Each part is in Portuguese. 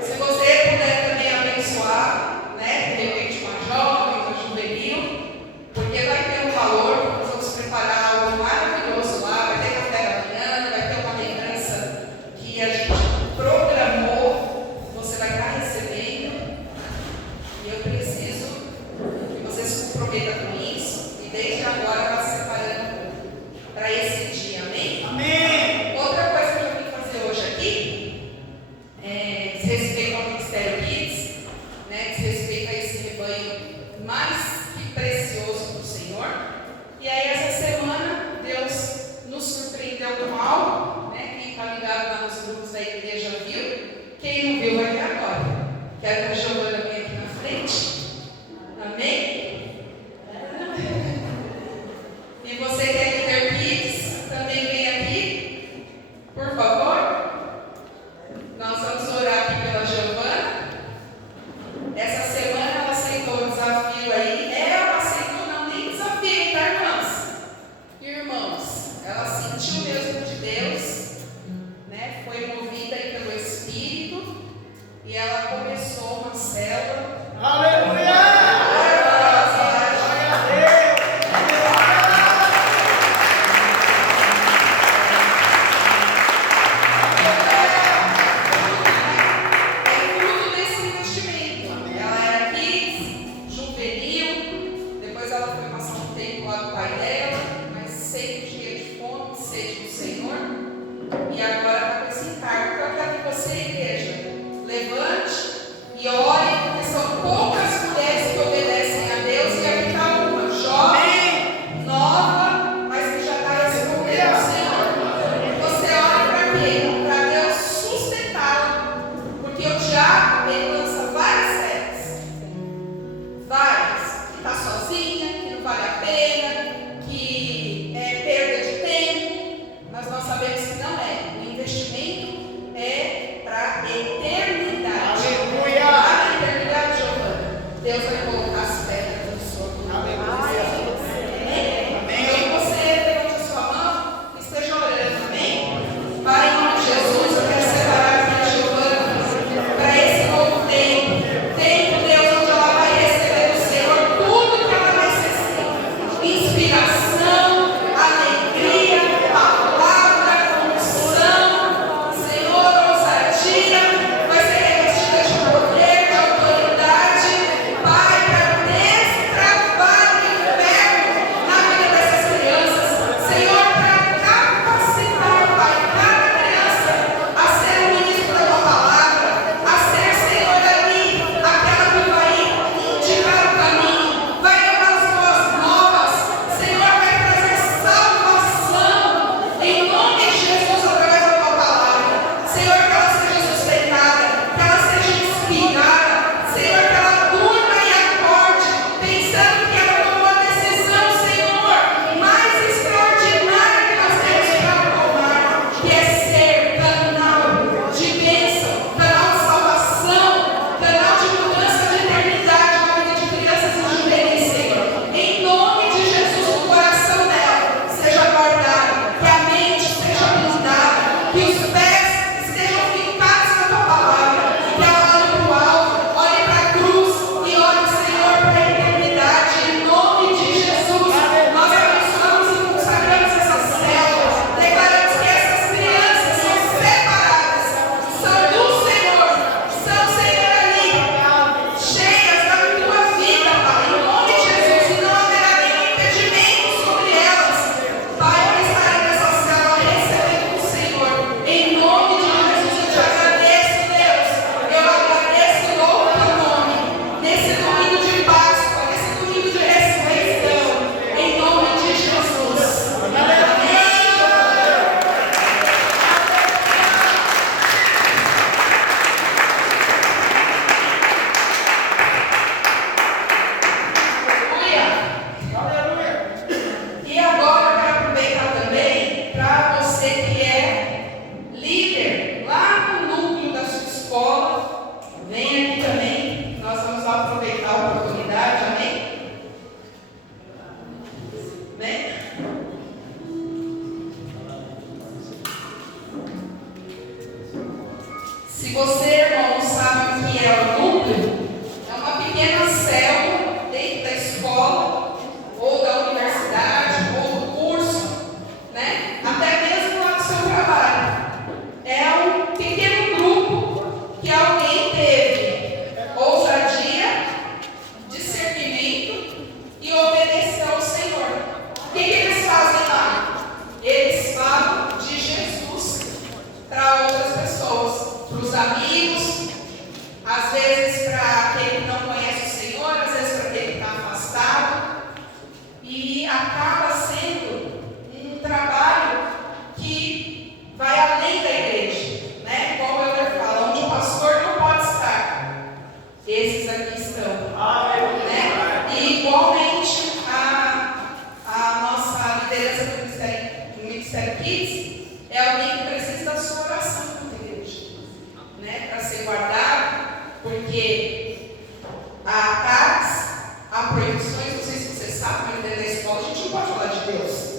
Se você puder também abençoar, né? De repente uma jovem, eles aqui estão. Né? E igualmente a nossa liderança do Ministério Kids é alguém que precisa da sua oração na igreja, né? Para ser guardado, porque há ataques, há proibições. Não sei se você sabe, mas dentro da escola a gente não pode falar de Deus.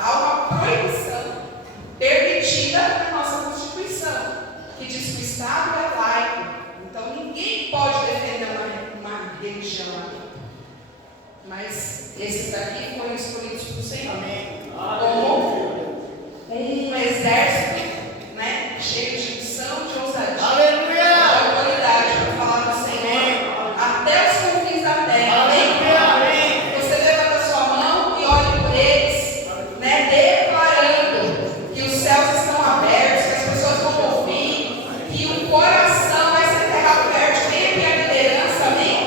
Há uma proibição permitida na nossa Constituição, que diz que o Estado é laico. Então ninguém pode defender uma religião ali. Mas esses daqui foram escolhidos por Senhor como um exército, né, cheio de unção, de ousadia, de autoridade para falar do Senhor até os confins da terra. Amém? Você levanta a sua mão e olha por eles, né, declarando que os céus estão abertos, que as pessoas vão ouvir, que o coração vai ser enterrado perto. Quem aqui é a liderança, amém?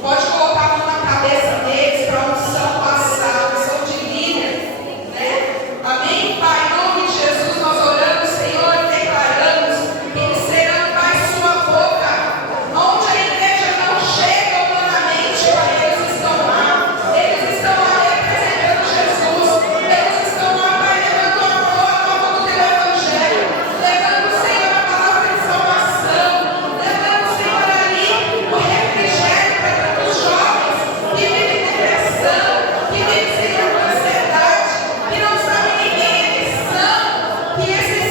Pode colocar a mão na cabeça deles para a unção passar, a unção de líder, né? Amém? Pai, em nome de Jesus, nós oramos, Senhor, e declaramos que eles serão para a sua boca, onde a igreja não chega humanamente, Pai, eles estão lá representando Jesus, eles estão lá, Pai, levando a boa do teu evangelho, levando, Senhor, a palavra de salvação, levando, Senhor, ali o refrigério para tantos jovens que vivem depressão, que vivem, Senhor, com ansiedade, que não sabem nem quem eles são, que esses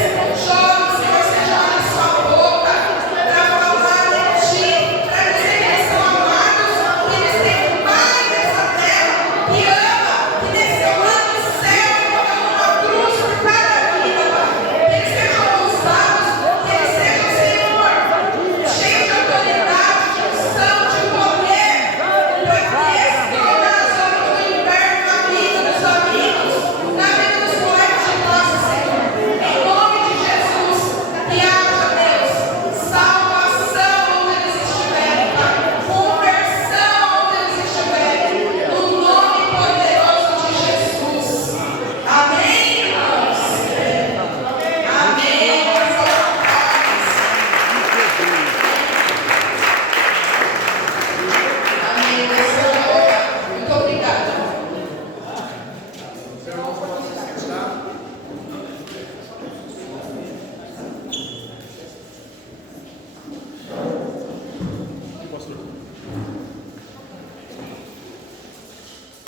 jovens, Senhor, sejam na sua boca para falar de Ti, para dizer que eles são amados, que eles têm um Pai nessa terra que ama, que desceu lá do céu e morreu numa cruz por cada vida, Pai. Que eles sejam ousados, que eles sejam, Senhor, cheios de autoridade, de unção, de poder, para destronar as obras do inferno na vida dos amigos, na vida dos colegas de classe, Senhor. Em nome de Jesus, que haja, Deus, salvação onde eles estiverem, Pai. Conversão onde eles estiverem, no nome poderoso de Jesus. Amém, irmãos? Amém. Amém. Muito obrigada.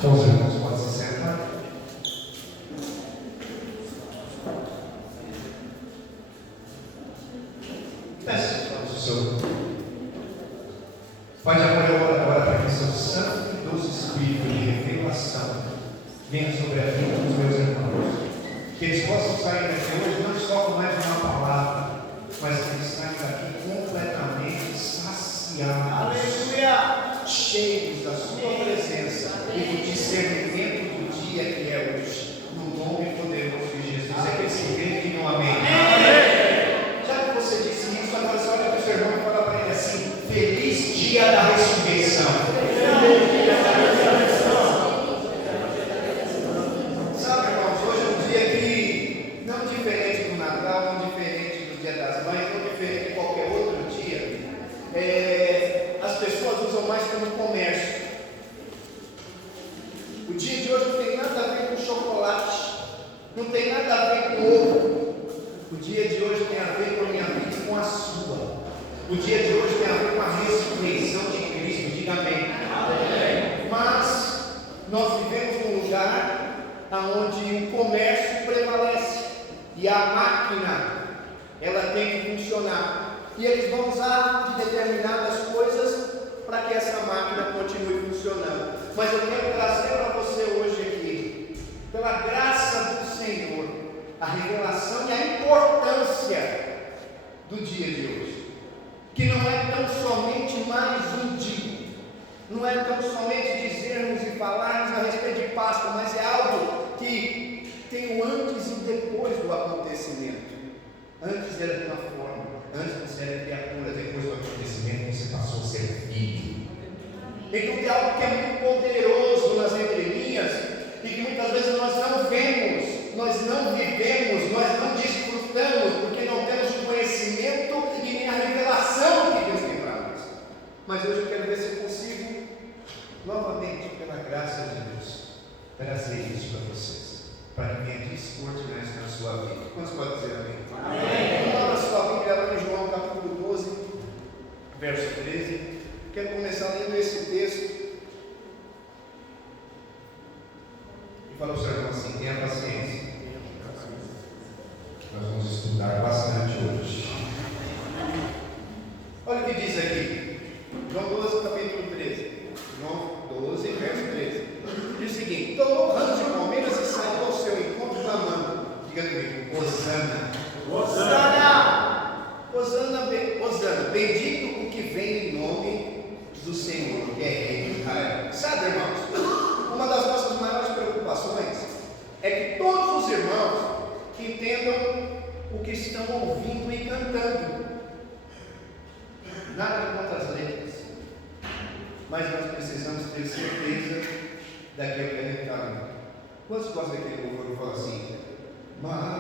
Então, os irmãos podem se sentar. Peço para o Senhor. Pai de amor, eu oro agora para que o seu Santo e doce Espírito de revelação venha sobre a vida dos meus irmãos. Que eles possam sair daqui hoje não só com mais uma palavra, mas que eles saiam daqui completamente saciados, cheios da sua presença e do discernimento do dia que é hoje. No nome poderoso de Jesus. É que esse crê que não amém. Já que você disse isso, agora você olha para o seu irmão e fala para ele assim: feliz dia da ressurreição. Sabe, irmãos, hoje é um dia que, não diferente do Natal, não diferente do Dia das Mães, não diferente de qualquer outro dia, as pessoas usam mais como comércio. O dia de hoje não tem nada a ver com chocolate, não tem nada a ver com ovo. O dia de hoje tem a ver com a minha vida e com a sua. O dia de hoje tem a ver com a ressurreição de Cristo. Diga amém. Mas nós vivemos num lugar onde o comércio prevalece e a máquina ela tem que funcionar. E eles vão usar de determinadas coisas para que essa máquina continue funcionando. Mas eu quero trazer para você hoje aqui, pela graça do Senhor, a revelação e a importância do dia de hoje. Que não é tão somente mais um dia, não é tão somente dizermos e falarmos a respeito de Páscoa, mas é algo que tem o antes e depois do acontecimento. Antes era de uma forma, antes você era criatura, depois do acontecimento você passou a ser filho. Então tem algo que é muito poderoso nas entrelinhas e que muitas vezes nós não vemos, nós não vivemos, nós não desfrutamos, porque não temos o conhecimento e nem a revelação que Deus tem para nós. verso 13. Quero começar lendo esse texto e falar para o seu irmão assim: tenha paciência. Nós vamos estudar bastante hoje. Olha o que diz aqui, João 12, capítulo 13. João 12, verso 13. Diz o seguinte: tomou ramos de palmeiras e saiu ao seu encontro clamando. Diga comigo: Hosana. Hosana! Hosana, bendito o que vem em nome do Senhor, que é Rei de Israel. Sabe, irmãos, uma das nossas maiores preocupações é que todos os irmãos entendam o que estão ouvindo e cantando. Nada contra as letras, mas nós precisamos ter certeza daquilo que a gente está lendo. Quantos gostam daquele louvor que fala assim: mais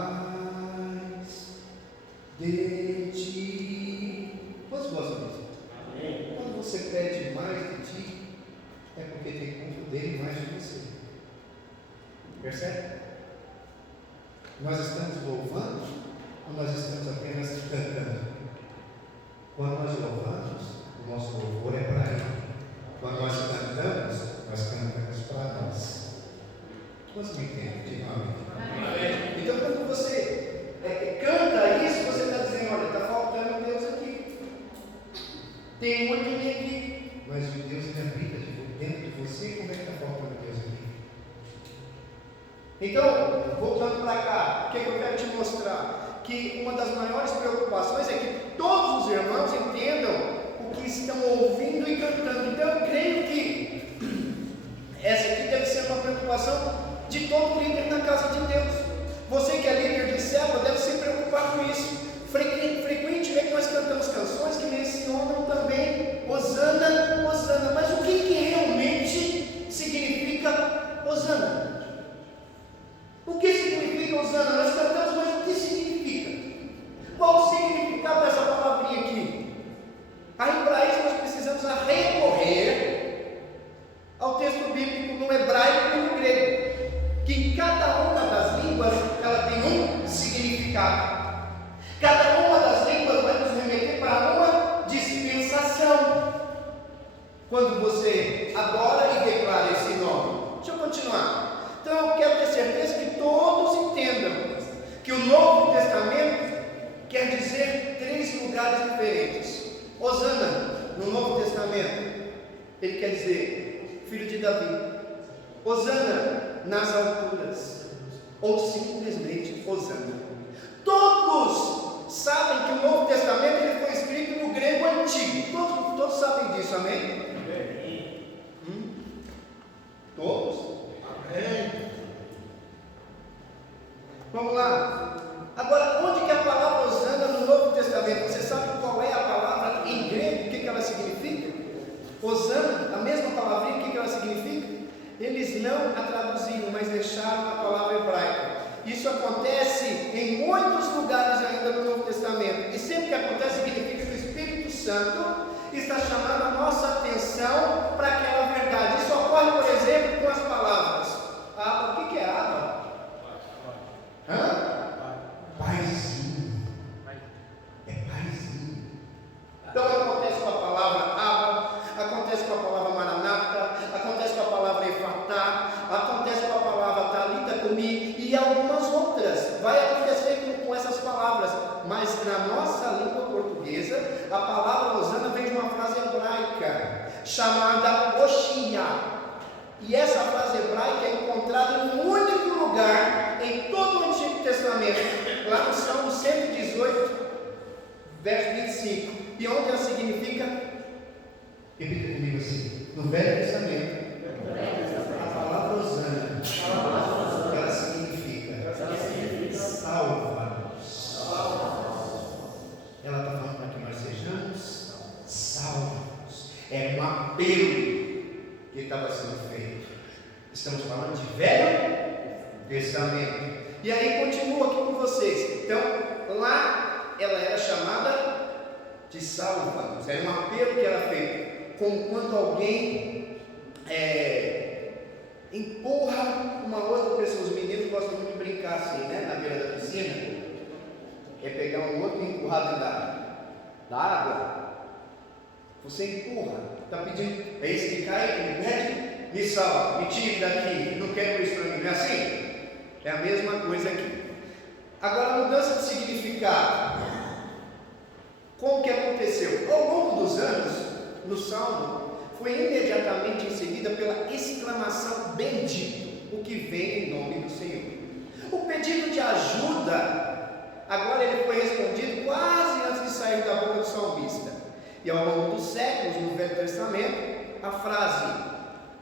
de ti? Quantos gostam disso? Amém. Quando você pede mais de ti, é porque tem culto dele mais de você. Percebe? Nós estamos louvando ou nós estamos apenas cantando? Quando nós louvamos, o nosso louvor é para Ele. Quando nós cantamos para nós. Você me entende? Diga amém. Então, quando você canta isso, você está dizendo: olha, está faltando Deus aqui. Tem muito em mim aqui. Mas o Deus ele habita dentro de você. Como é que está faltando Deus aqui? Então, voltando para cá, o que eu quero te mostrar? Que uma das maiores preocupações é que todos os irmãos entendam o que estão ouvindo e cantando. Então eu creio que essa aqui deve ser uma preocupação de todo líder na casa de Deus. Você que é líder de célula deve se preocupar com isso. Frequentemente nós cantamos canções que mencionam também Hosana, Hosana. Mas o que realmente significa Hosana? O que significa Hosana? Nós cantamos, mas o que significa? Qual o significado dessa palavrinha aqui? Aí para isso nós precisamos recorrer ao texto bíblico no hebraico e no grego, que em cada uma das línguas ela tem um significado. Cada uma das línguas vai nos remeter para uma dispensação. Quando você adora e declara esse nome. Deixa eu continuar. Então eu quero ter certeza que todos entendam que o Novo Testamento quer dizer 3 lugares diferentes. Hosana, no Novo Testamento, ele quer dizer filho de Davi. Hosana, nas alturas. Ou simplesmente Hosana. Todos sabem que o Novo Testamento ele foi escrito no grego antigo. Todos sabem disso, amém? Todos? Amém. Vamos lá. Agora, onde que a palavra Hosana no Novo Testamento? Você sabe qual é a palavra em grego? O que ela significa? Hosana, a mesma palavrinha, o que ela significa? Eles não a traduziram, mas deixaram a palavra hebraica. Isso acontece em muitos lugares ainda no Novo Testamento. E sempre que acontece, significa que o Espírito Santo está chamando a nossa atenção para aquela verdade. Isso ocorre, por exemplo, com as palavras Abba. O que é Abba? Paizinho. É paizinho. Então acontece com a palavra Abba, acontece com a palavra Maranata, acontece com a palavra Efatá, acontece com a palavra Talita Cumi e algumas outras. Vai acontecer com essas palavras, mas na nossa língua portuguesa, a palavra Hosana vem de uma frase hebraica chamada Oshia. E essa frase hebraica é encontrada em um único lugar em todo o Antigo Testamento, lá no Salmo 118, verso 25. E onde ela significa? Repita comigo assim: no Velho Testamento, a palavra Hosana, ela significa salva-nos. Ela está falando para que nós sejamos salvos. É um apelo que estava sendo feito. Estamos falando de Velho Testamento. E aí continua aqui com vocês. Então, lá ela era chamada de salva. Era um apelo que era feito, como quando alguém empurra uma outra pessoa. Os meninos gostam muito de brincar assim, né? Na beira da piscina. É pegar um outro e empurrar dentro da água. Você empurra, está pedindo, é esse que cai, ele pede, me salva, me tire daqui, não quero isso para mim, não é assim? É a mesma coisa aqui. Agora, a mudança de significado, como que aconteceu? Ao longo dos anos, no Salmo, foi imediatamente em seguida pela exclamação bendito, o que vem em nome do Senhor. O pedido de ajuda, agora ele foi respondido quase antes de sair da boca do salmista. E ao longo dos séculos, no Velho Testamento, a frase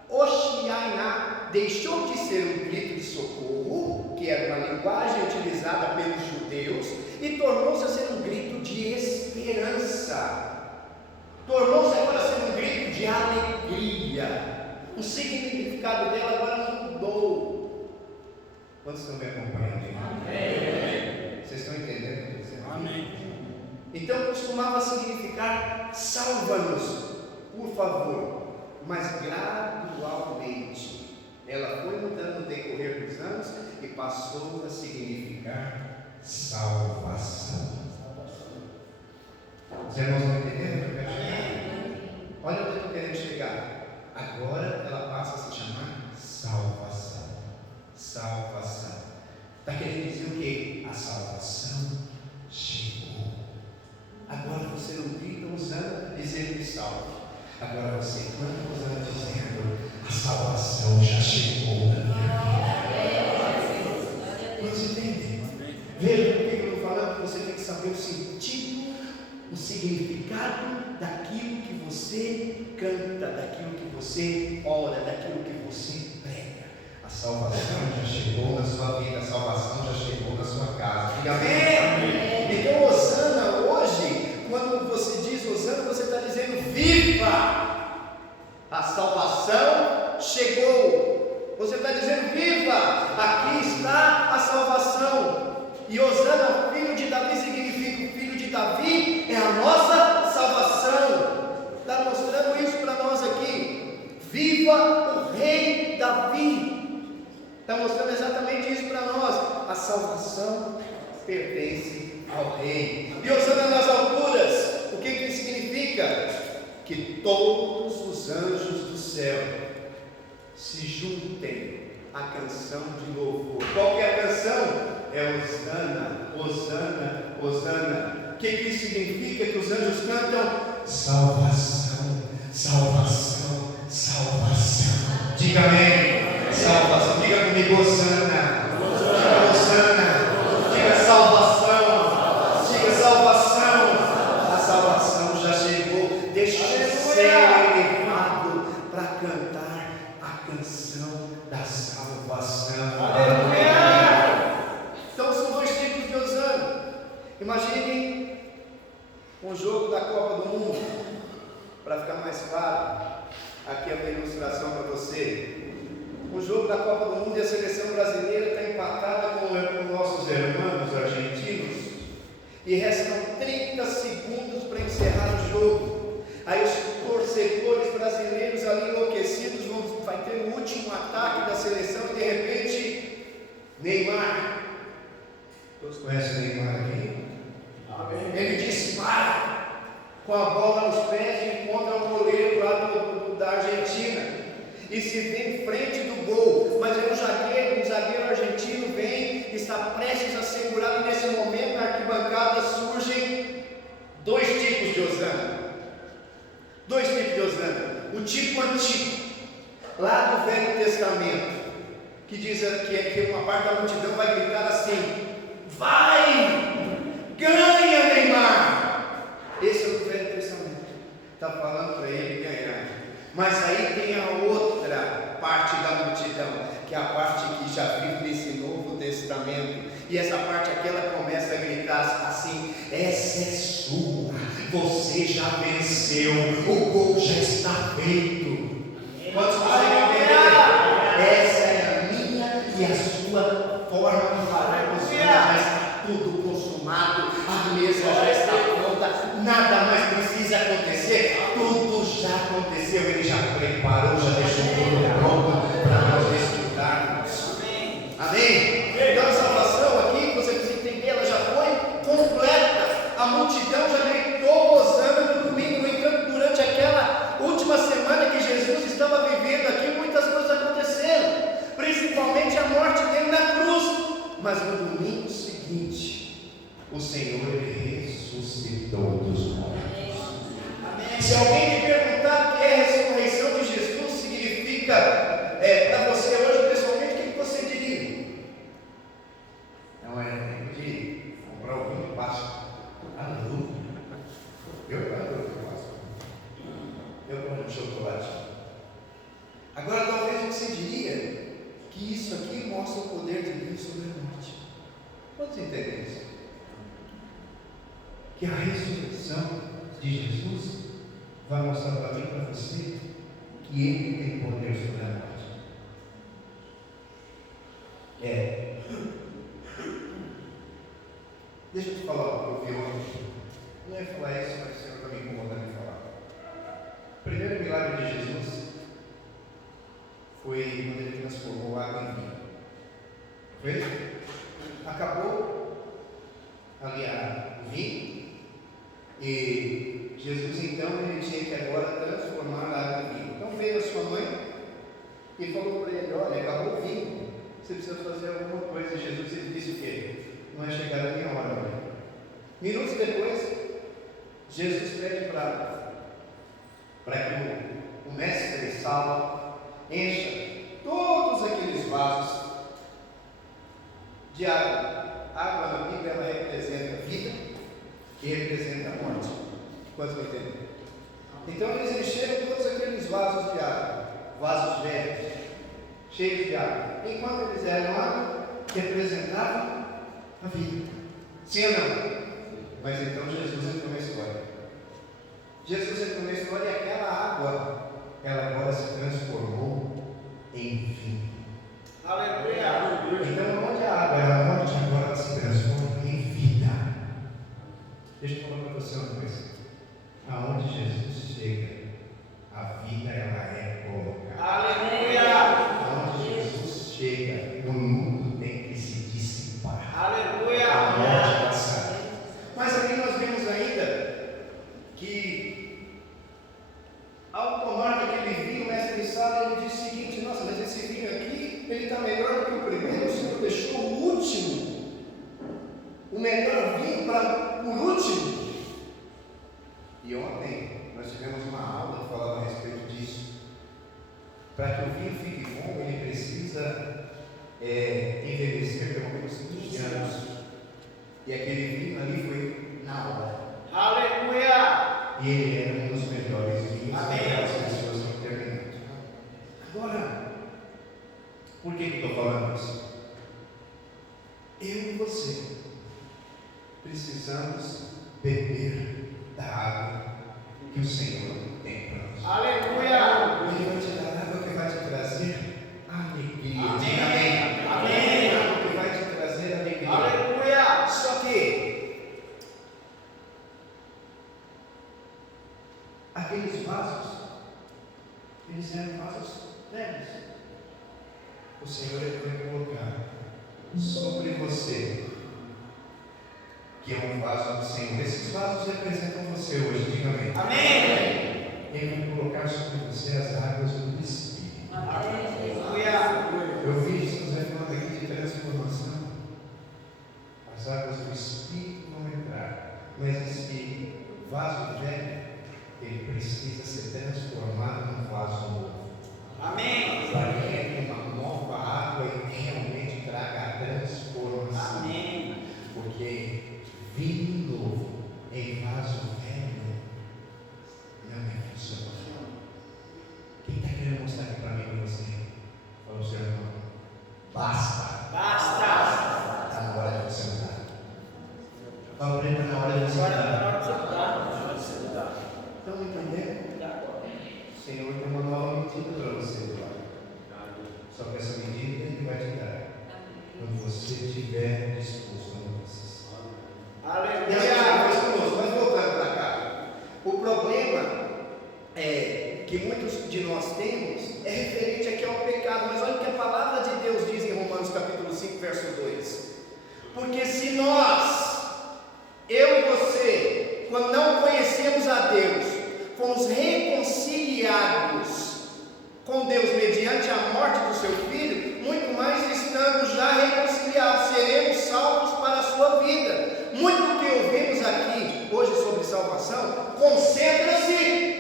Hoshiainá deixou de ser um grito de socorro, que era uma linguagem utilizada pelos judeus, e tornou-se a ser um grito de esperança. Tornou-se agora a ser um grito de alegria. O significado dela agora mudou. Quantos estão me acompanhando? Amém. Vocês estão entendendo? Amém. Então costumava significar salva-nos, por favor, mas gradualmente ela foi mudando no decorrer dos anos e passou a significar salvação. Os irmãos estão entendendo o que eu quero chegar? Olha onde eu estou querendo chegar. Agora ela passa a se chamar salvação. Salvação. Está querendo dizer o quê? A salvação chegou. Agora você não grita usando, dizendo que salve. Agora você canta usando, dizendo: a salvação já chegou na minha vida. Você entende? Veja o que eu estou falando. Você tem que saber o sentido, o significado daquilo que você canta, daquilo que você ora, daquilo que você prega. A salvação já chegou na sua vida, a salvação já chegou na sua casa. Diga amém. Então, Hosana, hoje, quando você diz Hosana, você está dizendo: viva! A salvação chegou. Você está dizendo: viva! Aqui está a salvação. E Hosana, filho de Davi, significa o filho de Davi é a nossa salvação. Está mostrando isso para nós aqui. Viva o rei Davi. Está mostrando exatamente isso para nós. A salvação pertence ao rei. E Hosana nas alturas, o que significa? Que todos os anjos do céu se juntem à canção de louvor. Qual que é a canção? É Hosana, Hosana, Hosana. O que significa que os anjos cantam? Salvação, salvação, salvação. Diga amém. Salvação. Diga comigo: Hosana. Diga Hosana. Diga salvação. Diga salvação. A salvação já chegou. Deixa eu ser elevado para cantar a canção da salvação. Aleluia. Então são dois tipos de Hosana. Imagine um jogo da Copa do Mundo. Para ficar mais claro, aqui é uma ilustração para você. O jogo da Copa do Mundo e a seleção brasileira está empatada com nossos irmãos argentinos. E restam 30 segundos para encerrar o jogo. Aí os torcedores brasileiros ali enlouquecidos vai ter o último ataque da seleção e de repente Neymar. Todos conhecem o Neymar aqui? Amém. Ele dispara com a bola nos pés e encontra o goleiro lá da Argentina e se vê em frente do gol, mas aí um zagueiro argentino vem, está prestes a segurar, e nesse momento na arquibancada surgem dois tipos de Hosana. Dois tipos de Hosana. O tipo antigo, lá do Velho Testamento, que diz que uma parte da multidão vai gritar assim: vai, ganha, Neymar. Esse é o Velho Testamento, está falando para ele ganhar. Mas aí tem a outra parte da multidão, que é a parte que já vive nesse Novo Testamento, e essa parte aqui ela começa a gritar assim: essa é sua, você já venceu, o gol já está feito. Quantos conseguem entender? Essa é a minha e a sua forma de falar com os filhos. Já está tudo consumado, a mesa já está pronta, nada mais precisa acontecer, tudo já aconteceu, ele já preparou, já deixou tudo pronto para nós desfrutarmos. Amém? Então a salvação aqui, você precisa entender, ela já foi completa. A multidão já gritou Hosana no domingo. No entanto, durante aquela Se alguém me perguntar o que é a ressurreição de Jesus, significa para você hoje, pessoalmente, o que você diria? Não é tempo de comprar o vinho de Páscoa. Aleluia. Eu adoro o Páscoa. Eu gosto de chocolate. Agora, talvez você diria que isso aqui mostra o poder de Deus sobre a morte. Quantos entendem isso? Que a ressurreição de Jesus vai mostrar para mim e para você que Ele tem poder sobre a morte. Deixa eu te falar o que eu vi ontem. Não ia falar isso, mas o Senhor está me incomodando em falar. O primeiro milagre de Jesus foi quando Ele transformou água em vinho. Veja, acabou ali o vinho. E Jesus então ele tinha que agora transformar a água em vinho. Então veio a sua mãe e falou para ele: olha, acabou o vinho, você precisa fazer alguma coisa. E Jesus ele disse o quê? Não é chegada a minha hora, mãe. Minutos depois, Jesus pede para que o mestre de sala encha todos aqueles vasos de água. A água na Bíblia ela representa a vida que representa a morte. Quantos entendem? Então eles encheram todos aqueles vasos de água, vasos velhos, cheios de água. Enquanto eles eram água, representavam a vida. Sim ou não? Mas então Jesus entrou na história. Jesus entrou na história e aquela água, ela agora se transformou em vinho. Aleluia! Então onde a água era morte, agora ela se transforma em vida. Deixa eu falar para você uma coisa. Aonde Jesus chega, a vida ela é colocada. Aleluia! Aonde Jesus chega, o mundo tem que se dissipar. Aleluia! A morte passar. Mas aqui nós vemos ainda que ao tomar daquele vinho, o mestre de sala ele disse o seguinte: nossa, mas esse vinho aqui, ele está melhor do que o primeiro. O Senhor deixou o último, o melhor vinho por último. E ontem nós tivemos uma aula que falava a respeito disso. Para que o vinho fique bom, ele precisa envelhecer pelo menos 15 anos. E aquele vinho ali foi na hora. Aleluia! E ele era um dos melhores vinhos. Amém. As pessoas não terminam. Agora, por que eu estou falando isso? Eu e você precisamos beber da água que o Senhor tem para nós. Aleluia! Ele vai te dar água que vai te trazer alegria. Amém. Amém. Água que vai te trazer alegria. Aleluia! Só que aqueles vasos, eles eram vasos velhos. O Senhor ele vai colocar sobre você, que é um vaso do Senhor. Esses vasos representam você hoje, diga amém. Amém. Ele vai colocar sobre você as águas do Espírito. Amém. Eu vi Jesus falando aqui de transformação. As águas do Espírito vão entrar, mas esse vaso velho, ele precisa ser transformado num vaso novo. Amém. Para que entre uma nova água e realmente traga a transformação. Amém. Porque vinho novo em vaso velho não é funcional. Quem está querendo mostrar aqui para mim e para você? Fala o seu irmão. Basta. Basta. Está na hora de você mudar. Fala para ele, está na hora de você mudar. Estão entendendo? O Senhor tem uma nova medida para você doar. Só que essa medida Ele vai te dar quando você estiver disposto a mudar. Aleluia! Mas voltando para cá, o problema que muitos de nós temos é referente aqui ao pecado. Mas olha o que a palavra de Deus diz em Romanos capítulo 5, verso 2. Porque se nós, eu e você, quando não conhecemos a Deus, fomos reconciliados com Deus mediante a morte do seu Filho, muito mais estando já reconciliados, seremos salvos para a sua vida. Muito do que ouvimos aqui hoje sobre salvação concentra-se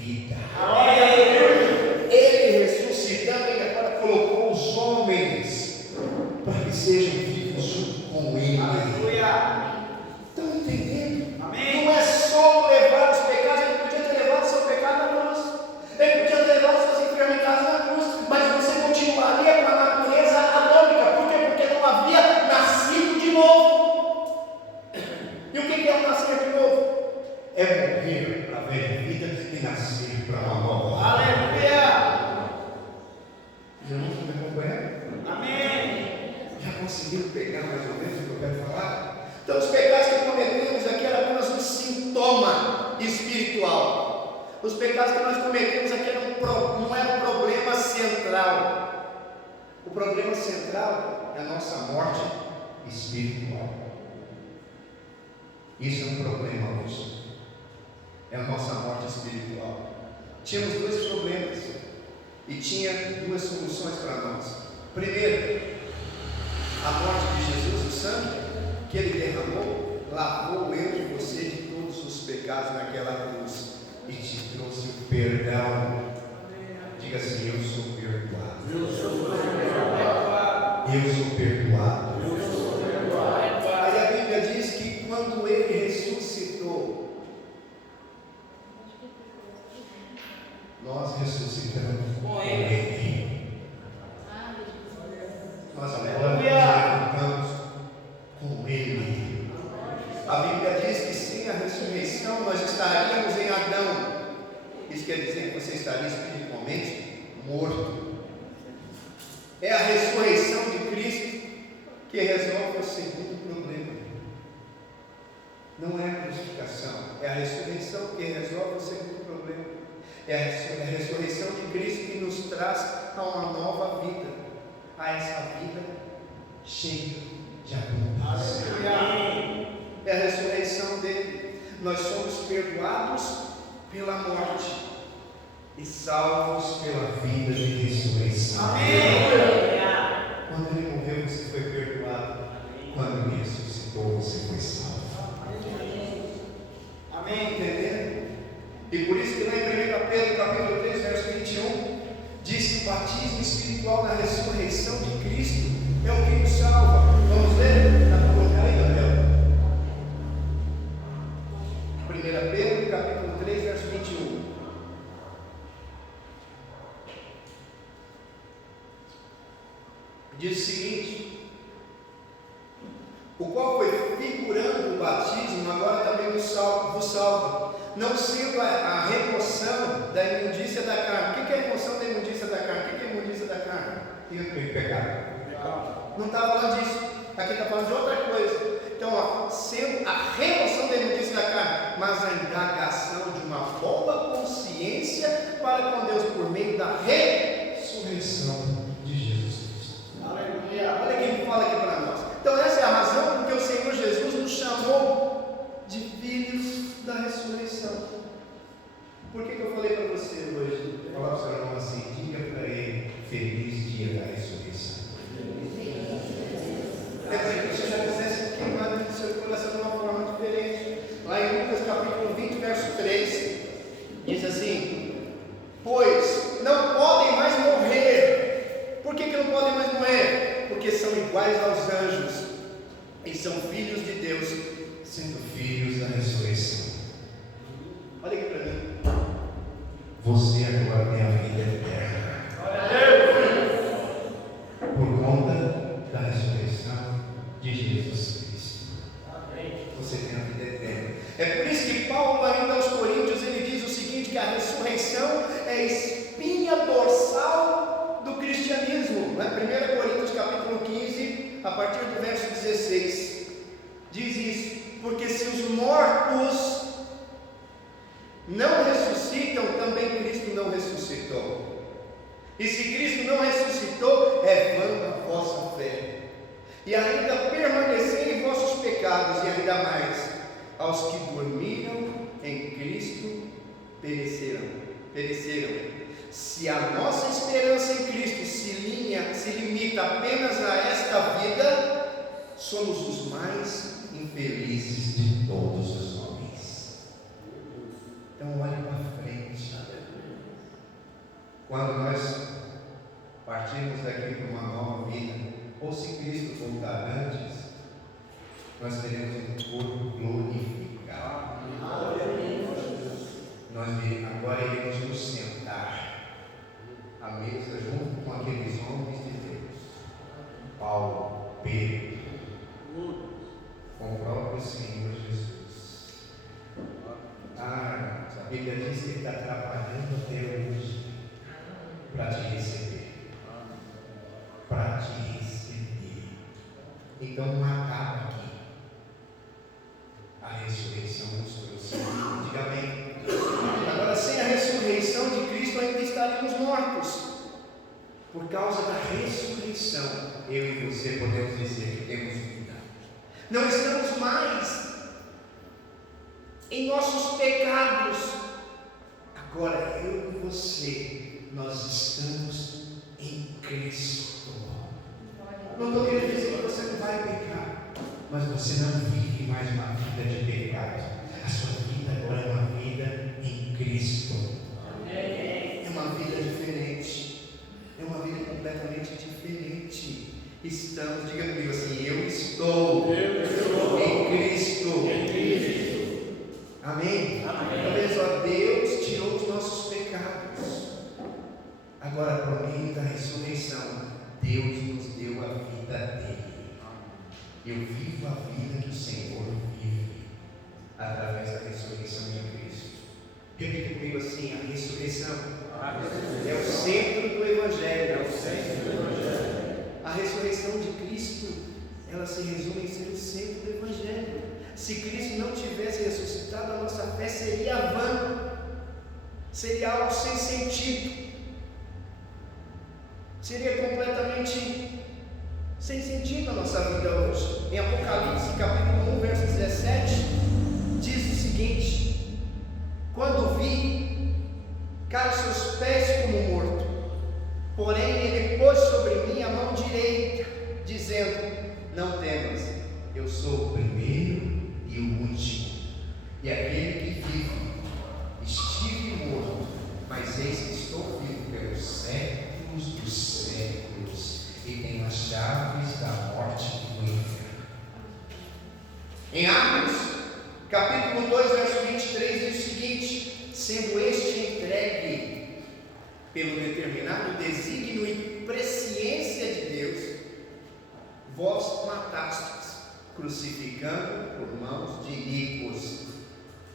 vida. Ele ressuscitando, ele agora colocou os homens para que sejam vivos junto com ele. Estão entendendo? Não é só levar os pecados, ele podia ter levado o seu pecado na cruz, ele podia ter levado suas enfermidades na cruz, mas você continuaria com a natureza adâmica. Por quê? Porque não havia nascido de novo. E o que é o nascer de novo? É morrer para a velha vida e nascer para uma nova. Aleluia! Já não estão me acompanhando? Amém! Já conseguiram pegar mais ou menos o que eu quero falar? Então, os pecados que cometemos aqui eram apenas um sintoma espiritual. Os pecados que nós cometemos aqui não era um problema central. O problema central é a nossa morte espiritual. Isso é um problema hoje. É a nossa morte espiritual. Tínhamos dois problemas e tinha duas soluções para nós. Primeiro, a morte de Jesus, o sangue que ele derramou, lavou eu e você de todos os pecados naquela cruz e te trouxe o perdão. Diga assim: eu sou perdoado. Eu sou perdoado. Eu sou perdoado. Eu sou perdoado. Aí a Bíblia diz que quando ele ressuscitou, nós ressuscitamos com ele. Nós agora nos levantamos com ele. A Bíblia diz que sem a ressurreição nós estaríamos em Adão. Isso quer dizer que você estaria espiritualmente morto. É a ressurreição de Cristo que resolve o segundo problema. Não é a crucificação, é a ressurreição que resolve o segundo problema. É a ressurreição de Cristo que nos traz a uma nova vida, a essa vida cheia de abundância. É a ressurreição dele. Nós somos perdoados pela morte e salvos pela vida de ressurreição. Amém. Quando ele morreu, você foi perdoado. Quando ele ressuscitou, você foi salvo. Amém? Entendendo? E por isso que lá em 1 Pedro capítulo 3, verso 21, diz que o batismo espiritual na ressurreição de Cristo é o que nos salva. Vamos ler? Dá para colocar aí, Gabriel? 1 Pedro capítulo 3, verso 21. Diz o seguinte: o qual foi figurando o batismo, agora também vos salva, não sendo a remoção da imundícia da carne. O que é a remoção da imundícia da carne? O que é a imundícia da carne? Pecado. Não está falando disso. Aqui está falando de outra coisa. Então, sendo a remoção da imundícia da carne, mas a indagação de uma boa consciência para com Deus por meio da ressurreição de Jesus Cristo. Aleluia. Olha quem fala aqui para nós. Então, essa é a razão porque o Senhor Jesus nos chamou de filhos da ressurreição. Por que eu falei para você hoje? Eu falar para o seu irmão assim: diga para ele, feliz dia da ressurreição. É para que você já quisesse queimar dentro do seu coração de uma forma diferente. Lá em Lucas capítulo 20, verso 3, diz assim: pois não podem mais morrer. Por que não podem mais morrer? Porque são iguais aos anjos e são filhos de Deus, sendo filhos da ressurreição. Olha aqui para mim. Você agora tem a vida eterna. Por conta da ressurreição de Jesus Cristo. Você tem a vida eterna. É por isso que Paulo, ainda aos Coríntios, ele diz o seguinte: que a ressurreição é a espinha dorsal do cristianismo. 1 Coríntios capítulo 15, a partir do verso 16, diz isso: porque se os mortos não ressuscitam, também Cristo não ressuscitou. E se Cristo não ressuscitou, é vã a vossa fé. E ainda permaneceram em vossos pecados, e ainda mais, aos que dormiram em Cristo pereceram. Se a nossa esperança em Cristo se limita apenas a esta vida, somos os mais infelizes de todos os homens. Então olhe para frente. quando nós partirmos daqui para uma nova vida, ou se Cristo voltar antes, nós teremos um corpo glorificado. Nós agora iremos nos sentar à mesa junto com aqueles homens de Deus, Paulo, Pedro, com o próprio Senhor Jesus. Irmãos, a Bíblia diz que Ele está trabalhando até hoje para te receber. Para te receber. Então não acaba aqui. A ressurreição nos trouxe. Diga amém. Agora, sem a ressurreição de Cristo, ainda estaríamos mortos. Por causa da ressurreição, eu e você podemos dizer que temos vida. Não estamos mais em nossos pecados. Agora, eu e você, nós estamos em Cristo. Não estou querendo dizer que você não vai pecar, mas você não vive mais uma vida de pecado. A sua vida agora é uma vida em Cristo. É uma vida diferente. É uma vida completamente diferente. Estamos, diga comigo assim, eu estou em Cristo. Amém? Talvez só Deus tirou os nossos pecados. Agora, por meio da ressurreição, Deus nos deu a vida dele. Eu vivo a vida que o Senhor vive através da ressurreição de Cristo. Repita comigo assim: a ressurreição é o centro do Evangelho. A ressurreição de Cristo, ela se resume em ser o centro do Evangelho. Se Cristo não tivesse ressuscitado, a nossa fé seria vã, seria algo sem sentido, seria completamente sem sentido a nossa vida hoje. Em Apocalipse capítulo 1, verso 17, diz o seguinte: quando vi, caí seus pés como morto, porém ele pôs sobre mim a mão direita, dizendo: não temas, eu sou o primeiro e o último, e aquele que vive. Estive morto, mas eis que estou vivo pelos séculos dos séculos, e tenho as chaves da morte e do inferno. Em Atos, capítulo 2, verso 23, diz o seguinte: sendo este entregue pelo determinado desígnio e presciência de Deus, vós matastes, crucificando por mãos de iníquos,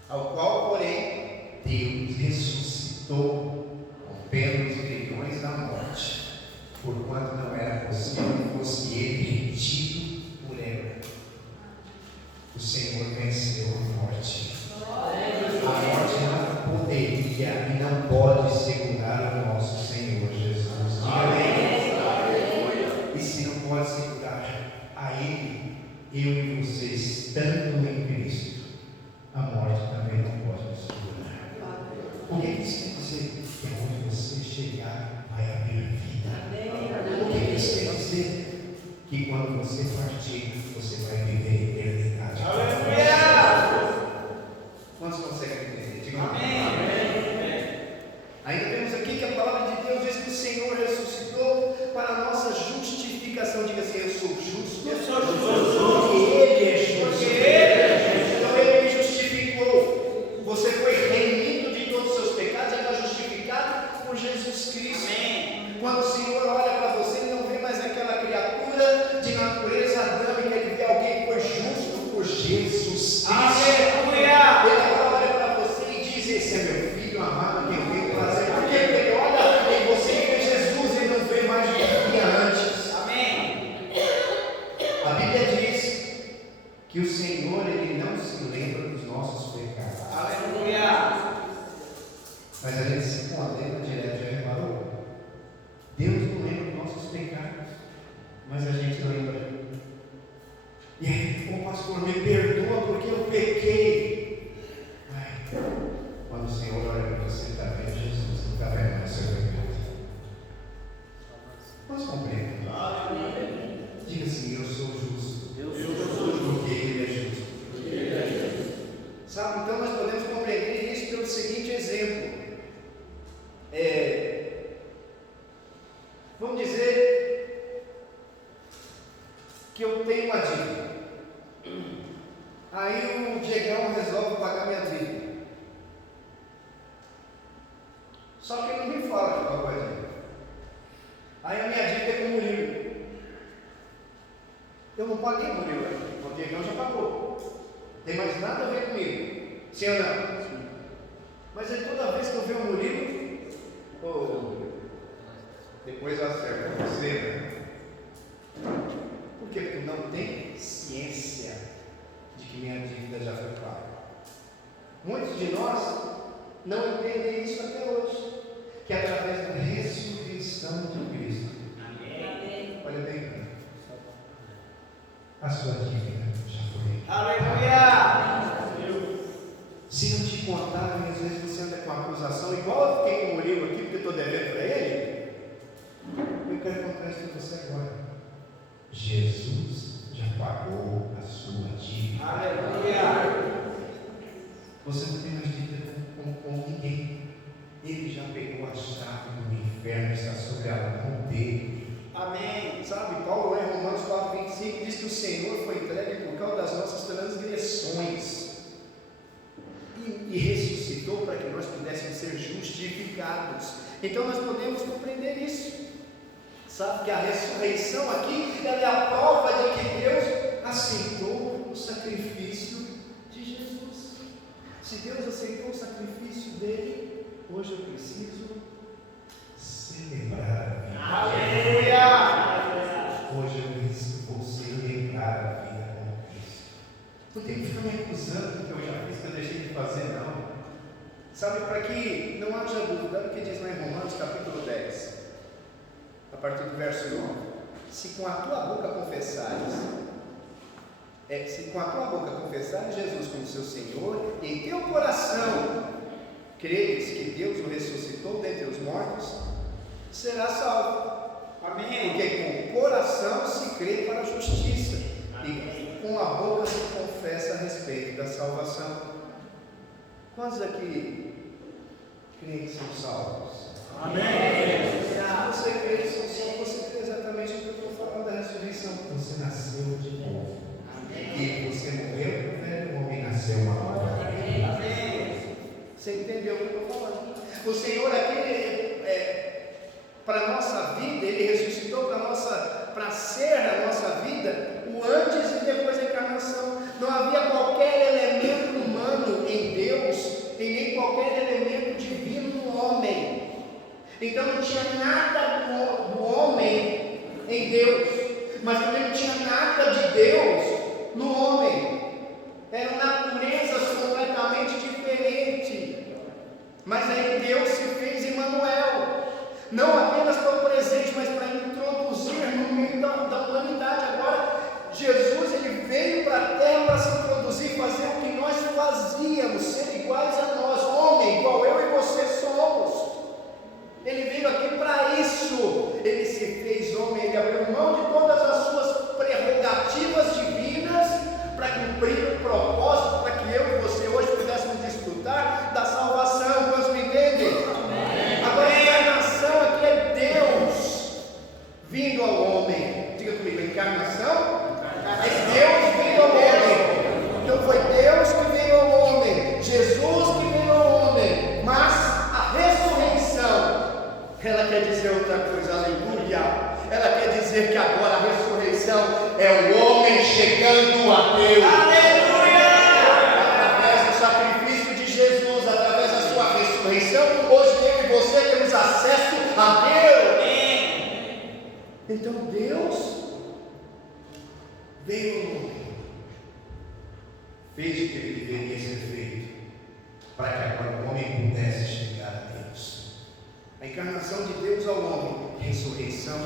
ao qual, porém, Deus ressuscitou, rompendo os grilhões da morte, porquanto não era possível que fosse ele retido por ela. O Senhor venceu a morte. A morte não poderia e não pode segurar o nosso Senhor Jesus. Amém. E se não pode segurar a Ele, eu e você estando em Cristo, a morte também não pode nos segurar. O que isso quer dizer? Que onde você chegar, vai haver vida. O que isso quer dizer? Que quando você partir, você vai viver a eternidade. Quantos conseguem entender? Diga amém. Ainda temos aqui que a palavra de Deus diz que o Senhor ressuscitou para a nossa justificação. Diga assim: eu sou justo. Eu sou justo. Porque Ele é justo. Então Ele me justificou. Você foi remido de todos os seus pecados. Ele é justificado por Jesus Cristo. Amém. Quando o Senhor olha para você, Ele não vê mais aquela criatura de natureza adâmica. Ele vê alguém que foi justo por Jesus Cristo. Aleluia. Ele agora olha para você e diz: esse é meu filho amado, que eu venho trazer. Porque Ele olha em você e vê Jesus. Ele não vê mais o que via antes. Amém. A Bíblia diz que o Senhor, Ele não se lembra dos nossos pecados. Aleluia. Mas a gente se condena direto, já reparou? Deus não lembra dos nossos pecados, mas a gente lembra. E aí, pastor, me perdoa porque eu pequei. Ai, quando o Senhor olha para você, está vendo Jesus, não está vendo mais seu pecado. Posso compreender? Diga assim: eu sou justo. Eu sou justo. Porque Ele é justo. Sabe, então nós podemos compreender isso pelo seguinte exemplo. Só que ele não me fala que pagou a dívida. Aí a minha dívida é com o Murilo. Eu não paguei o Murilo aqui, o Diegão já pagou. Tem mais nada a ver comigo. Sim ou não? Sim. Mas aí toda vez que eu ver o Murilo, depois eu acerto você, né? Por quê? Porque não tem ciência de que minha dívida já foi paga. Muitos de nós não entendem isso até hoje, que é através da ressurreição de Cristo. Amém. Olha bem, a sua dívida já foi. Aleluia! Se não te contarem, às vezes você anda com uma acusação, igual eu fiquei com o Murilo aqui, porque eu estou devendo para ele. Eu quero contar isso para você agora. Jesus já pagou a sua dívida. Aleluia! Você não tem mais dívida com ninguém. Ele já pegou a chave do inferno, está sobre a mão dele. Amém. Sabe, Paulo, em Romanos 4,25, diz que o Senhor foi entregue por causa das nossas transgressões e ressuscitou para que nós pudéssemos ser justificados. Então nós podemos compreender isso. Sabe que a ressurreição aqui, ela é a prova de que Deus aceitou o sacrifício de Jesus. Se Deus aceitou o sacrifício dele, hoje eu preciso celebrar a vida. Aleluia! Hoje eu vou celebrar a vida com Cristo. Não tem que ficar me acusando do que eu já fiz, que eu deixei de fazer, não. Sabe, para que não haja dúvida, olha o que diz lá em Romanos capítulo 10, a partir do verso 9. Se com a tua boca confessares, Jesus como seu Senhor, e em teu coração creres que Deus o ressuscitou dentre os mortos, será salvo. Amém. Porque com o coração se crê para a justiça. Amém. E com a boca se confessa a respeito da salvação. Quantos aqui creem que são salvos? Amém. Se você crê que são salvos, você crê exatamente o que eu estou falando da ressurreição. Você nasceu de novo. Amém. E você morreu, o velho homem nasceu uma nova. Amém. Você entendeu o que eu estou falando? O Senhor aqui, para a nossa vida, Ele ressuscitou para ser a nossa vida o antes e depois da encarnação. Não havia qualquer elemento humano em Deus e nem qualquer elemento divino no homem. Então não tinha nada do homem em Deus, mas também não tinha nada de Deus no homem. Eram naturezas completamente diferentes. Mas aí Deus se fez Emmanuel, não apenas para o presente, mas para introduzir no meio da humanidade. Agora, Jesus ele veio para a terra para se introduzir, fazer o que nós fazíamos, ser iguais a nós, homem, igual eu e você somos. Ele veio aqui para isso. Ele se fez homem, ele abriu mão de todas as suas prerrogativas divinas para cumprir o propósito, para que eu e você hoje pudéssemos desfrutar da salvação. Quantos me entendem? Amém. Agora a encarnação aqui é Deus vindo ao homem. Diga comigo, a encarnação é Deus vindo ao homem. Então foi Deus que veio ao homem, Jesus que veio ao homem, mas a ressurreição, ela quer dizer outra coisa, aleluia. Ela quer dizer que agora a ressurreição é o homem chegando a Deus. Aleluia! Através do sacrifício de Jesus, através da sua ressurreição, hoje eu e você temos acesso a Deus. Então Deus veio ao homem, fez o que ele deveria ser feito, para que agora o homem pudesse chegar a Deus. A encarnação de Deus ao homem, ressurreição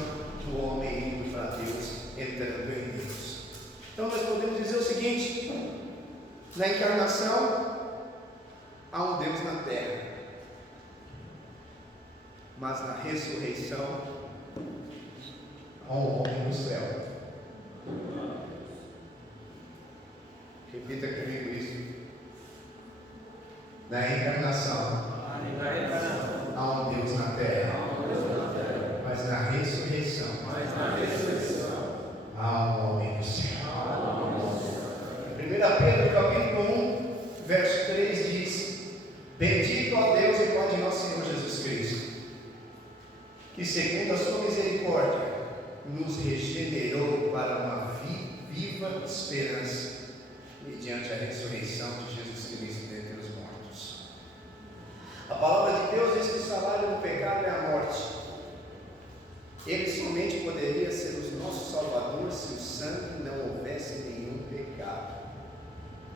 do homem indo para Deus, entrando em Deus. Então nós podemos dizer o seguinte: na encarnação há um Deus na terra, mas na ressurreição há um homem no céu. Repita comigo isso. Na encarnação há um Deus na terra, mas na ressurreição há um homem no céu. 1 Pedro capítulo 1, verso 3 diz: bendito a Deus e Pai de nosso Senhor Jesus Cristo, que segundo a sua misericórdia, nos regenerou para uma viva esperança, mediante a ressurreição de Jesus Cristo dentre os mortos. A palavra de Deus diz que o salário do pecado é a morte. Ele somente poderia ser o nosso Salvador se o sangue não houvesse nenhum pecado.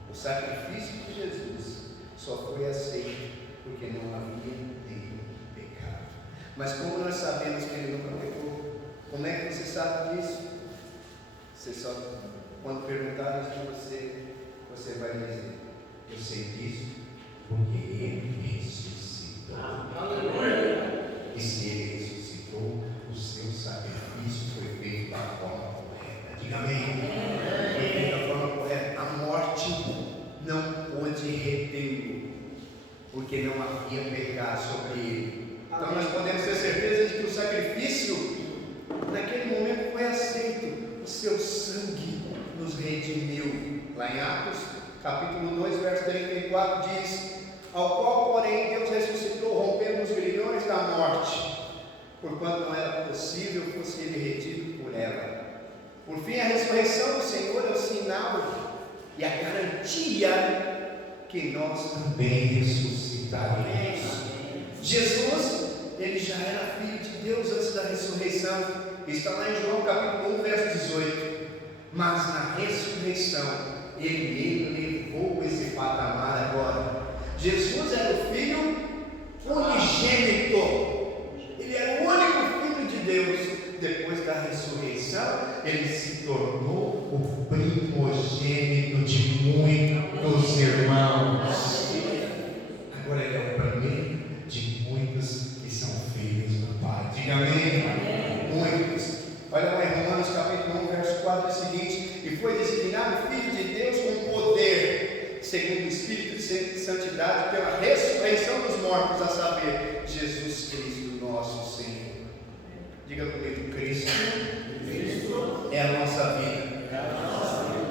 O sacrifício de Jesus só foi aceito porque não havia nenhum pecado. Mas como nós sabemos que ele nunca pecou, como é que você sabe disso? Você só, quando perguntarem para você, você vai dizer: eu sei disso porque ele ressuscitou. E se ele ressuscitou, o seu sacrifício foi feito da forma correta. Diga amém. Foi feito da forma correta. A morte não pôde retê-lo, porque não havia pecado sobre ele. Então nós podemos ter certeza de que o sacrifício naquele momento foi aceito. O seu sangue nos redimiu. Lá em Atos, capítulo 2, verso 34 diz: ao qual, porém, Deus ressuscitou, rompendo os grilhões da morte, porquanto não era possível fosse ele retido por ela. Por fim, a ressurreição do Senhor é o sinal e a garantia que nós também ressuscitaremos. Jesus, ele já era filho de Deus antes da ressurreição. Está lá em João capítulo 1, verso 18. Mas na ressurreição, ele elevou esse patamar agora. Jesus era o filho unigênito. Ele era o único filho de Deus. Depois da ressurreição, ele se tornou o primogênito de muitos irmãos. Agora ele é o primeiro de muitos que são filhos do Pai. Diga amém. Muitos. Olha lá em Romanos capítulo 1, verso 4, é o seguinte: e foi designado Filho de Deus com poder, segundo o Espírito de Santidade, pela ressurreição dos mortos, a saber, Jesus Cristo, nosso Senhor. Diga comigo: Cristo é a nossa vida.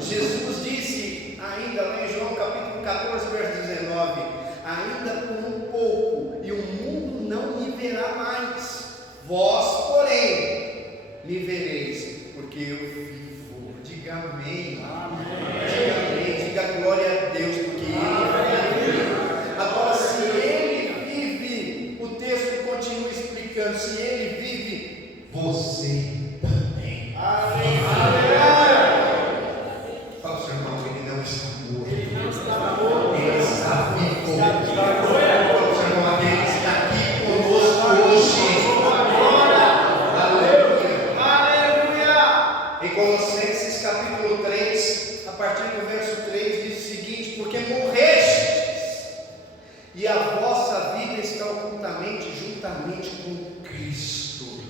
Jesus disse ainda lá em João capítulo 14, verso 19: ainda por um pouco, e o mundo não me verá mais. Vós, porém, me vereis, porque eu vivo. Diga amém. Diga amém. Diga glória a Deus, porque ele vive. Agora, se ele vive, o texto continua explicando: se ele vive, você também. Amém. Fala para o seu irmão: ele não está morto. Ele não está morto. Ele está vivo. Fala para o seu irmão: ele está aqui conosco hoje. Em Colossenses capítulo 3, a partir do verso 3, diz o seguinte: porque morrestes, e a vossa vida está ocultamente juntamente com Cristo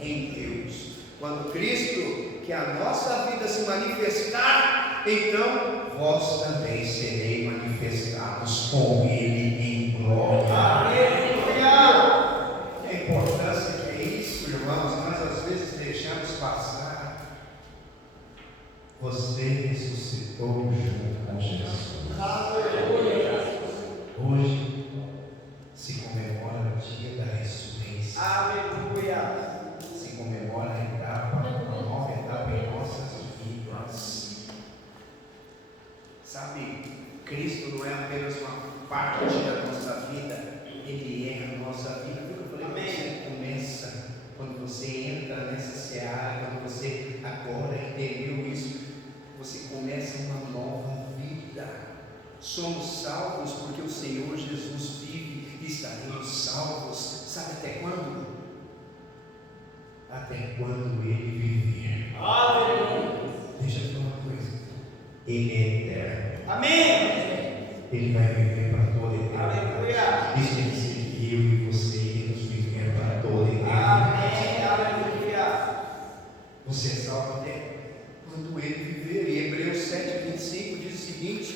em Deus. Quando Cristo, que é a nossa vida, se manifestar, então vós também sereis manifestados com Ele em glória. Aleluia! A importância que é isso, irmãos, nós às vezes deixamos passar. Você ressuscitou junto com Jesus. Aleluia. Hoje se comemora o dia da ressurreição. Aleluia. Se comemora a etapa, uma nova etapa em nossas vidas. Sabe, Cristo não é apenas uma parte da nossa vida, Ele é a nossa vida. Eu falei, você começa, quando você entra nessa seara, quando você agora entendeu isso, você começa uma nova vida. Somos salvos porque o Senhor Jesus vive e estaremos salvos. Sabe até quando? Até quando Ele viver. Aleluia. Deixa eu falar uma coisa: Ele é eterno. Amém. Ele vai viver para toda a eternidade. Aleluia. Isso quer dizer que eu e você iremos viver para toda a eternidade. Amém. Aleluia. Você é salvo até quando Ele viver. E Hebreus 7,25 diz o seguinte: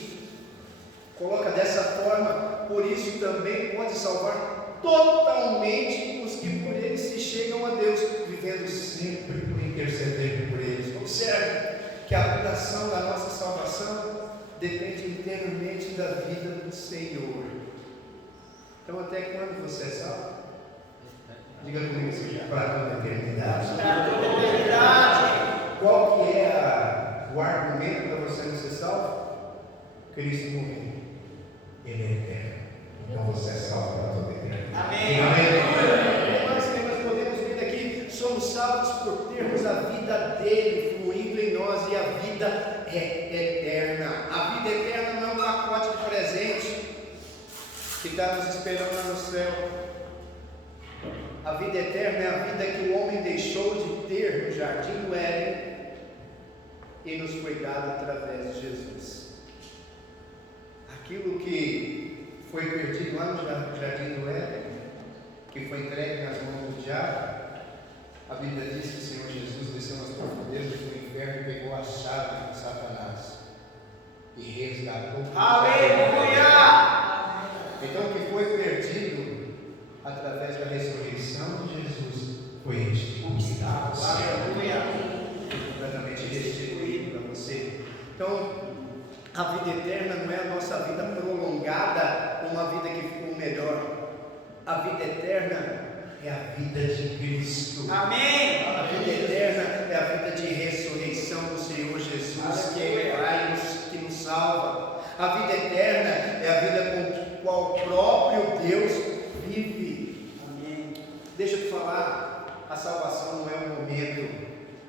coloca dessa forma, por isso também pode salvar totalmente os que por Ele se chegam a Deus, vivendo sempre por interceder por eles. Observe que a fundação da nossa salvação depende inteiramente da vida do Senhor. Então, até quando você é salvo? Diga comigo assim: para Cristo morreu. Ele é eterno. Então você é salvo para toda a eternidade. Amém. Amém. Nós podemos ver aqui, somos salvos por termos a vida dele fluindo em nós, e a vida é eterna. A vida eterna não é um pacote de presente que está nos esperando lá no céu. A vida eterna é a vida que o homem deixou de ter no jardim do Éden e nos foi dada através de Jesus. Aquilo que foi perdido lá no jardim do Éden, que foi entregue nas mãos do diabo, a Bíblia diz que o Senhor Jesus desceu nas profundezas do inferno e pegou a chave de Satanás e resgatou. Aleluia! Então o que foi perdido através da ressurreição de Jesus foi restituído. Aleluia! Completamente restituído para você. Então, a vida eterna não é a nossa vida prolongada, uma vida que ficou melhor. A vida eterna é a vida de Cristo. Amém! A vida eterna é a vida de ressurreição do Senhor Jesus, que nos salva. A vida eterna é a vida com a qual o próprio Deus vive. Amém. Deixa eu te falar, a salvação não é um momento,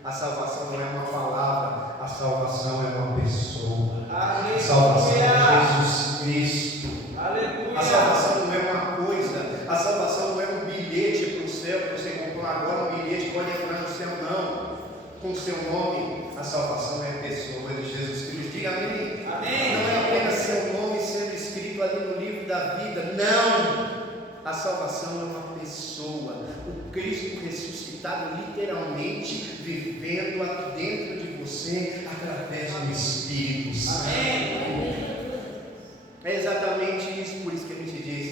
a salvação não é uma palavra, a salvação é uma pessoa. A salvação é Jesus Cristo. Aleluia. A salvação não é uma coisa, a salvação não é um bilhete para o céu que você comprou agora, um bilhete pode entrar no céu, não. Com o seu nome, a salvação é a pessoa de Jesus Cristo. Diga amém. Amém. Não é apenas seu nome sendo escrito ali no livro da vida, não. A salvação é uma pessoa, o Cristo ressuscitado, literalmente vivendo aqui dentro de você através do Espírito Santo. Amém. É exatamente isso, por isso que a gente diz,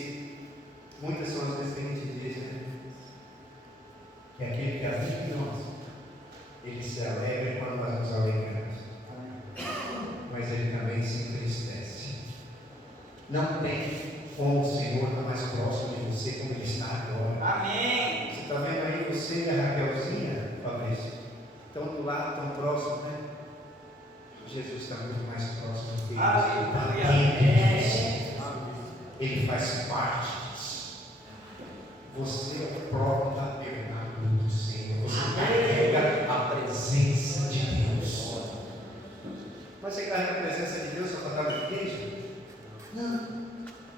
muitas são as vezes que a gente diz, né? Que aquele que habita em nós, ele se alegra quando nós nos alegramos, mas ele também se entristece. Não tem como o Senhor está mais próximo de você como ele está agora. Amém. Você está vendo aí você e a Raquelzinha, Fabrício? Estão do lado, tão próximo, né? Jesus está muito mais próximo do que Aleluia. Ele faz parte disso. Você é o próprio tabernáculo do Senhor. Você carrega a presença de Deus. Mas você carrega a presença de Deus só para estar na igreja? Não.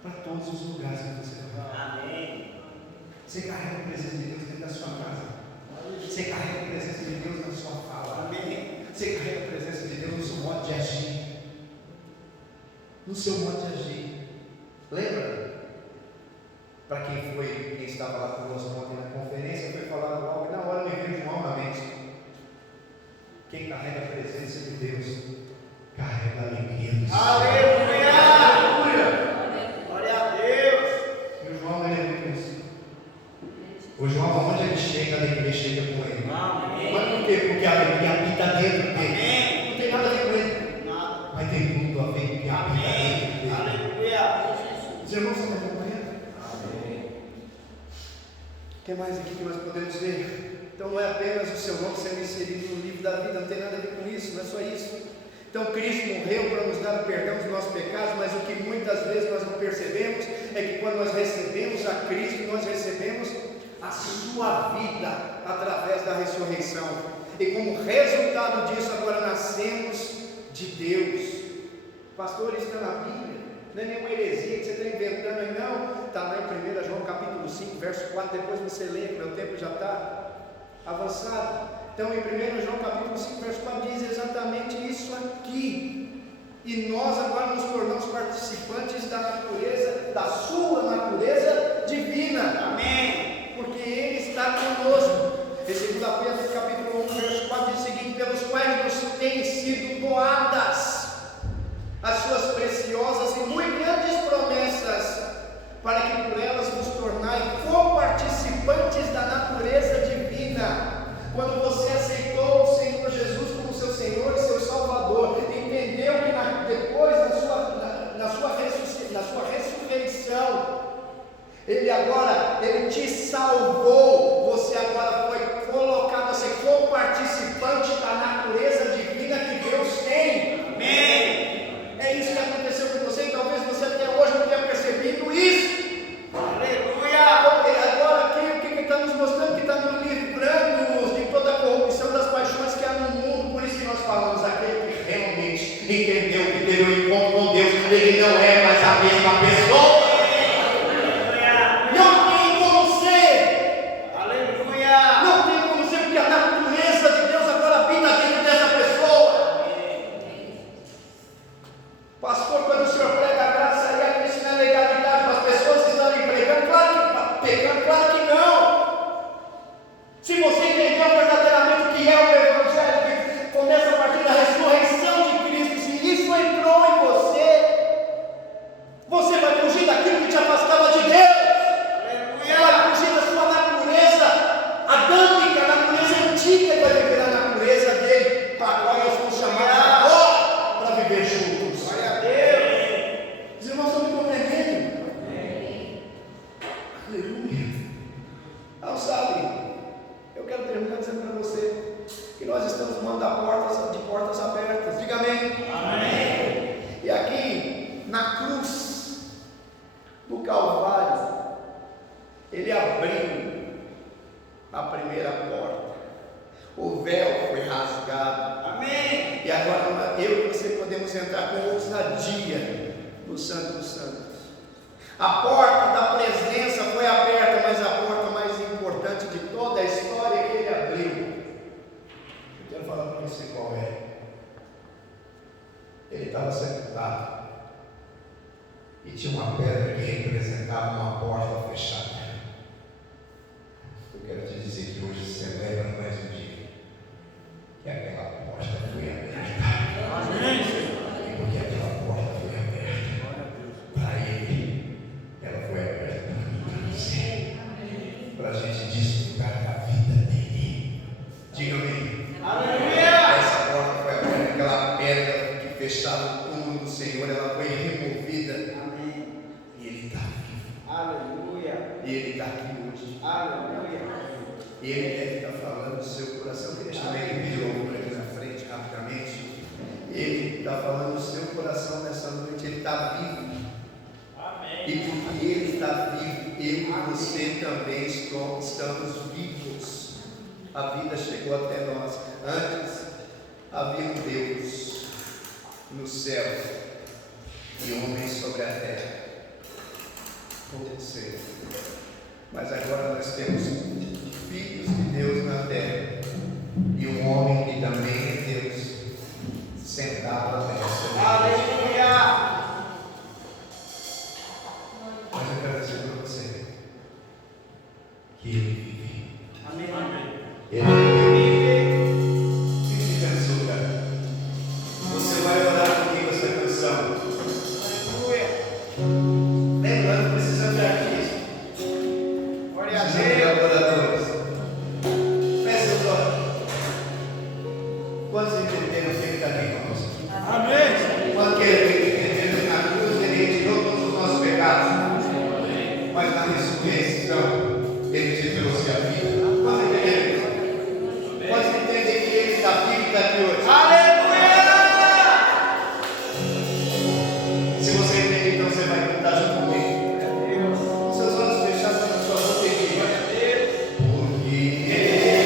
Para todos os lugares que você vai. Amém. Você carrega a presença de Deus dentro da sua casa. Você carrega a presença de Deus na sua fala. Amém. Você carrega a presença de Deus no seu modo de agir. No seu modo de agir. Lembra? Para quem estava lá conosco ontem na conferência, foi falado algo, na hora me veio João na mente. Quem carrega a presença de Deus, carrega a alegria do Senhor. Aleluia! Glória a Deus! E o João, ele é muito isso. O João, onde ele chega, a alegria chega com ele. Amém. Mas por quê? Porque a alegria habita dentro dele. Amém. Não tem nada a ver com ele. Nada. Mas tem tudo a ver com o que habita dentro Amém. dele. Aleluia. Os irmãos estão me acompanhando? O que mais aqui que nós podemos ver? Então não é apenas o seu nome sendo inserido no livro da vida, não tem nada a ver com isso, não é só isso. Então Cristo morreu para nos dar o perdão dos nossos pecados, mas o que muitas vezes nós não percebemos é que quando nós recebemos a Cristo, nós recebemos a sua vida através da ressurreição. E como resultado disso, agora nascemos de Deus. Pastor, isso está na Bíblia, não é nenhuma heresia que você está inventando aí, não. Está lá em 1 João capítulo 5, verso 4, depois você lê, que meu tempo já está avançado. Então em 1 João capítulo 5, verso 4 diz exatamente isso aqui. E nós agora nos tornamos participantes da natureza, da sua natureza divina. Amém. Porque Ele está conosco. Em 2 Pedro capítulo 1, verso 4 diz o seguinte: pelos quais nos têm sido doadas as suas preciosas e muito grandes promessas, para que por elas nos tornai co-participantes da natureza divina. Quando você aceitou o Senhor Jesus como seu Senhor e seu Salvador, entendeu que depois na sua ressurreição, Ele te salvou, você agora foi colocado a ser co-participante da natureza divina que Deus tem. Não sabe, eu quero terminar dizendo para você que nós estamos no mundo de portas abertas. Diga amém. Amém. E aqui na cruz do Calvário, ele abriu a primeira porta, o véu foi rasgado. Amém. E agora eu e você podemos entrar com ousadia no Santo dos Santos. A porta da presença foi aberta, mas a porta mais importante de toda a história é que ele abriu. Eu quero falar para você qual é. Ele estava sentado e tinha uma pedra que representava uma porta fechada. Eu quero te dizer que hoje celebra mais um dia que aquela porta foi aberta. Amém. Porque aquela porta foi aberta para ele, ela foi aberta para mim, para você, para a gente desfrutar da vida dele. Diga-me, Aleluia. essa porta foi aberta, aquela pedra que fechava o túmulo do Senhor, ela foi removida. Amém. E ele está vivo. Aleluia. E ele está aqui hoje. Aleluia. E ele deve estar falando no seu coração. Eu queria chamar ele de novo aqui na frente, rapidamente. Ele está falando no seu coração nessa noite. Ele está vivo. Amém. E porque ele está vivo, eu e você também estamos vivos. A vida chegou até nós. Antes havia um Deus no céu e homens sobre a terra. Com você. Mas agora nós temos filhos de Deus na terra e um homem que também é Deus sentado à destra. Aleluia. Mas eu quero dizer para você que ele vive. Amém. Ele vive. Fique pensou, cara. Você vai orar comigo essa canção. Aleluia. Lembrando, precisamos de artistas. Glória a Precisamos de Deus. adoradores. Feche seus olhos. Quantos entenderam que ele está aqui conosco? Amém. Quantos entenderam que na cruz ele retirou todos os nossos pecados? Mas na ressurreição ele te trouxe a vida. Quantos entenderam isso? Quantos entendem que ele está vivo e está aqui hoje? Aleluia. Se você entende, então você vai cantar junto comigo. Com seus olhos fechados na sua boca e diga: porque diga isso.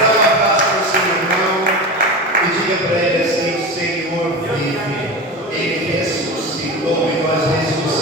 Dá um abraço no seu irmão e diga para ele assim: Senhor, vive. Ele ressuscitou e nós ressuscitamos.